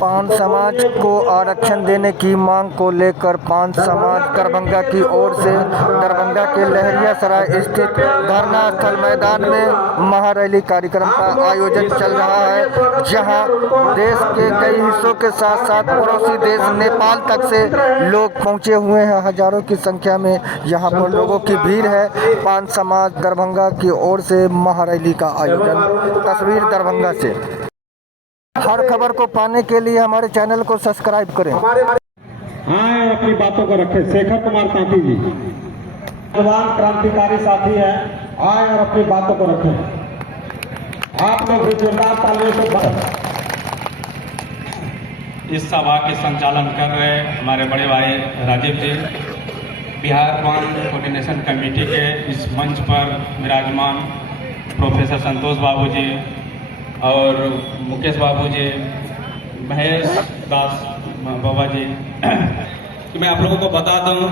पान समाज को आरक्षण देने की मांग को लेकर पान समाज दरभंगा की ओर से दरभंगा के लहरिया सराय स्थित धरना स्थल मैदान में महारैली कार्यक्रम का आयोजन चल रहा है, जहां देश के कई हिस्सों के साथ साथ पड़ोसी देश नेपाल तक से लोग पहुंचे हुए हैं। हजारों की संख्या में यहां पर लोगों की भीड़ है। पान समाज दरभंगा की ओर से महारैली का आयोजन। तस्वीर दरभंगा से। हर खबर को पाने के लिए हमारे चैनल को सब्सक्राइब करें। हाँ, और अपनी बातों को रखें। शेखर कुमार साथी जी जवान क्रांतिकारी साथी है, आए और अपनी बातों को रखें। आप लोग भी जोरदार तालियों से इस सभा के संचालन कर रहे हमारे बड़े भाई राजीव जी, बिहार पान कोऑर्डिनेशन कमेटी के इस मंच पर विराजमान प्रोफेसर संतोष बाबू जी और मुकेश बाबू जी, महेश दास बाबा जी, कि मैं आप लोगों को बता दूं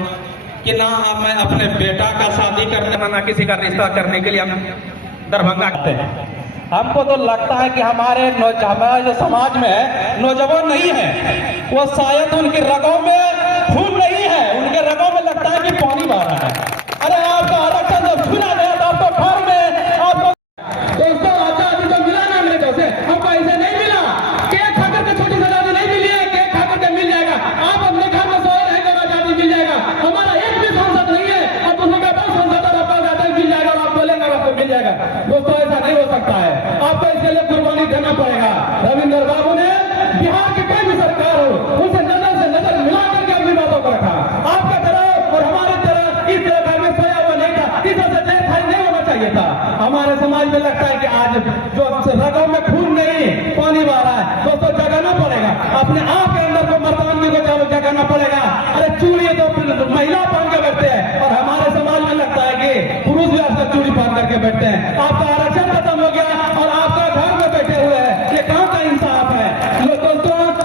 कि ना मैं अपने बेटा का शादी करने ना किसी का रिश्ता करने के लिए हम दरभंगा आते हैं। हमको तो लगता है कि हमारे जो समाज में नौजवान नहीं है, वो शायद उनकी रगों में खून नहीं है, उनके रगों में लगता है कि पानी बह रहा है। अरे आपका आरक्षण जब सुना गया तो आपको घर में आपको दोस्तों आजादी तो मिला ना, मेरे जैसे हमको ऐसे नहीं मिला। केक खाकर के छोटी आजादी नहीं मिली है, केक खाकर के मिल जाएगा। आप अपने घर में सोए रहेंगे और आजादी मिल जाएगा। हमारा एक भी सांसद नहीं है और दूसरे का पास सांसद और आपको आजादी मिल जाएगा और आप बोलेंगे और आपको मिल जाएगा। दोस्तों ऐसा नहीं हो सकता है, आपको इसके लिए कुर्बानी देना पड़ेगा। रविंद्र बाबू ने बिहार की कोई भी सरकार हो उसे नजर से नजर मिला करके अपनी बातों को रखा। आपका तरह और हमारे तरह इस तरह घर में सोया हुआ नहीं था, इस तरह से नहीं होना चाहिए था। हमारे समाज में लगता है कि आज जो रगों में खून नहीं पानी बह रहा है, दोस्तों जगाना पड़ेगा। अपने आप के अंदर को मर्दानगी को जगाना पड़ेगा। अरे चूड़ी तो महिला पहन के बैठते हैं और हमारे समाज में लगता है कि पुरुष भी आजकल चूड़ी पहन करके बैठते हैं। आपका आरक्षण खत्म हो गया और आपका घर में बैठे हुए हैं, ये कहाँ का इंसाफ है? दोस्तों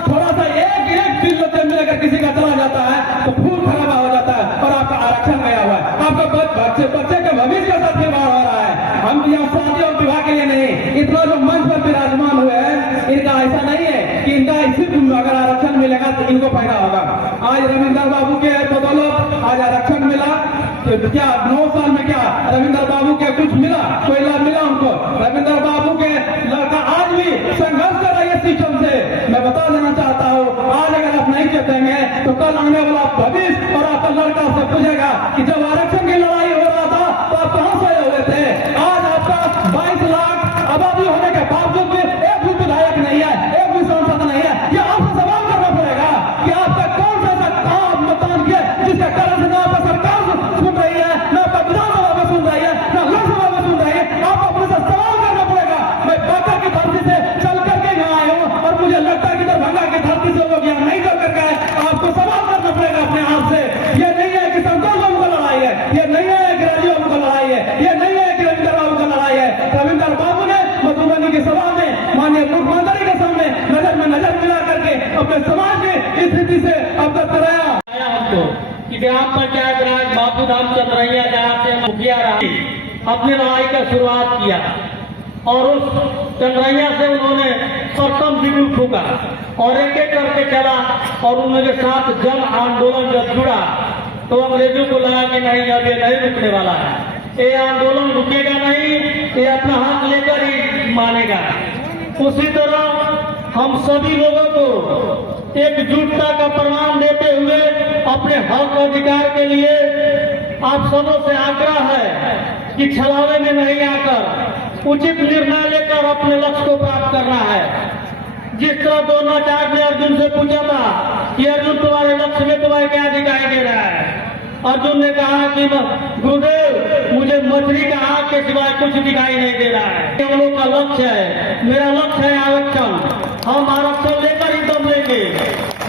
थोड़ा सा एक दिल से मिलकर किसी का चला जाता है तो खून खराबा हो जाता है और आपका आरक्षण गया हुआ है। आपका बच्चे के भविष्य के साथ खिलवाड़ हो रहा है। हम यहाँ शादी और विवाह के लिए नहीं, इतना जो मंच पर विराजमान हुए हैं, इनका ऐसा नहीं है कि इनका सिर्फ अगर आरक्षण मिलेगा तो इनको फायदा होगा। आज रविंद्र बाबू के बदौलत आज आरक्षण मिला, तो क्या 9 साल में क्या रविंद्र बाबू के कुछ मिला? कोई लाभ मिला उनको? रविंद्र बाबू के लड़का आज भी संघर्ष कर रही है सिस्टम से। मैं बता देना चाहता हूँ, आज अगर आप नहीं चलेंगे तो कल आने वाला भविष्य और आपका लड़का आपसे पूछेगा कि जब आरक्षण की लड़ाई हो रहा था तो आप कहाँ सोए हुए थे? आज आपका 22 लाख आबादी होने के बावजूद भी एक भी विधायक नहीं है, एक भी सांसद नहीं है। ये आपसे सवाल करना पड़ेगा कि आपका कौन सा काम मतदान किया जिसके कारण से ना आपका सरकार सुन रही है, ना आपका विधानसभा में सुन रही है, ना लोकसभा में सुन रही है। आप अपने से सवाल करना पड़ेगा। मैं बांका की धरती से चल करके यहाँ आया हूँ और मुझे लगता है कि दरभंगा की धरती से लोग यहाँ नहीं चल करके आए। आपको सवाल करना पड़ेगा अपने आप से। ये नहीं है कि संतोष बाबू का लड़ाई है, ये नहीं है कि राजीव बाबू का लड़ाई है, ये नहीं है कि रविंद्र बाबू का लड़ाई है। रविंद्र बाबू ने मधुबनी की सभा में माननीय मुख्यमंत्री के सामने नजर में नजर मिला करके अपने समाज की स्थिति से अवगत कराया हमको कि ग्राम पंचायत राज बापू धाम चंद्रैया जहाँ से मुखिया रहा, अपनी लड़ाई का शुरुआत किया और उस चंद्रैया से उन्होंने प्रथम बिंदु ठोका और एक एक करके चला और उनके साथ जन आंदोलन जब जुड़ा तो अंग्रेजों को लगा कि नहीं, अब ये नहीं रुकने वाला है, ये आंदोलन रुकेगा नहीं, ये अपना हाथ लेकर ही मानेगा। उसी तरह हम सभी लोगों को एकजुटता का प्रमाण देते हुए अपने हक अधिकार के लिए आप सबों से आग्रह है कि छलावे में नहीं आकर उचित निर्णय लेकर अपने लक्ष्य को प्राप्त करना है। जिस तरह द्रोणाचार्य ने अर्जुन से पूछा था कि अर्जुन तुम्हारे लक्ष्य में तुम्हारे क्या दिखाई दे रहा है? अर्जुन ने कहा कि गुरुदेव मुझे मछली का आग के सिवाय कुछ दिखाई नहीं दे रहा है। हम लोग का लक्ष्य है, मेरा लक्ष्य है आरक्षण। हम आरक्षण लेकर ही दम लेंगे।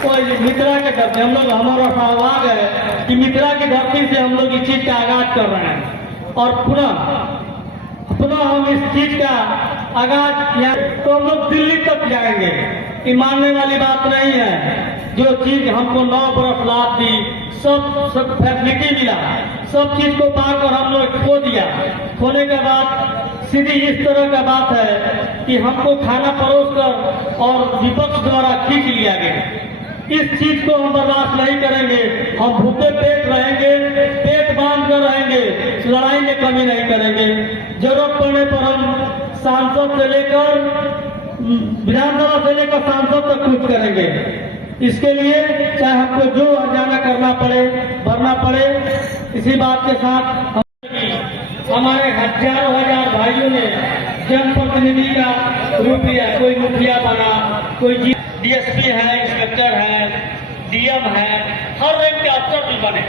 कोई मिथिला के धरती हम लोग, हमारा सौभाग्य है कि मिथिला की धरती से हम लोग इस चीज का आगाज कर रहे हैं और पुनः हम इस चीज का आगाज या तो हम लोग दिल्ली तक जाएंगे। ये मानने वाली बात नहीं है। जो चीज हमको 9 बरस लाभ दी, सब फैसिलिटी मिला, सब चीज को पाकर हम लोग खो दिया। खोने के बाद सीधी इस तरह का बात है कि हमको खाना परोस कर और विपक्ष द्वारा खींच लिया गया। इस चीज को हम बर्दाश्त नहीं करेंगे। हम भूखे पेट रहेंगे, पेट बांध कर रहेंगे, लड़ाई में कमी नहीं करेंगे। जरूरत पड़ने पर हम सांसद से लेकर विधानसभा से लेकर सांसद तक कुछ करेंगे। इसके लिए चाहे हमको जो हर्जाना करना पड़े, भरना पड़े। इसी बात के साथ हमारे हजारों हजार भाइयों ने जनप्रतिनिधि का रूप लिया। कोई मुखिया बना, कोई डीएसपी है, इंस्पेक्टर है, डीएम है, हर रैंक के अफसर भी बने।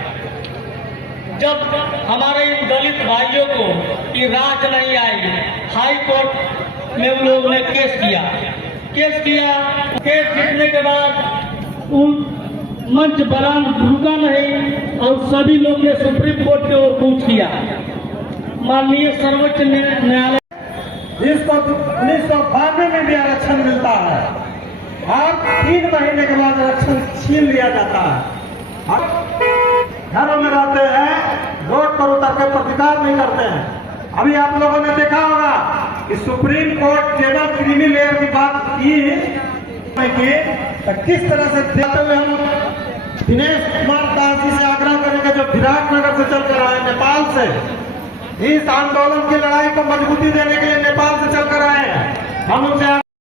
जब हमारे इन दलित भाइयों को ये राज नहीं आई, हाई कोर्ट में उन लोगों ने केस किया। केस जीतने के बाद उन मंच बरान रुका नहीं और सभी लोग ने सुप्रीम कोर्ट की ओर कूच किया। माननीय सर्वोच्च न्यायालय जिसको 1992 में भी आरक्षण मिलता है, अब 3 महीने के बाद आरक्षण छीन लिया जाता है। घरों में रहते हैं, रोड पर उतर के प्रतिकार नहीं करते हैं। अभी आप लोगों ने देखा होगा कि supreme court general creamy layer की बात की तो किस तरह से देखते हुए हम दिनेश कुमार दास जी से आग्रह करेंगे जो विराटनगर से चलकर आए, नेपाल से इस आंदोलन की लड़ाई को मजबूती देने के लिए नेपाल से चलकर आए हैं। हम उनसे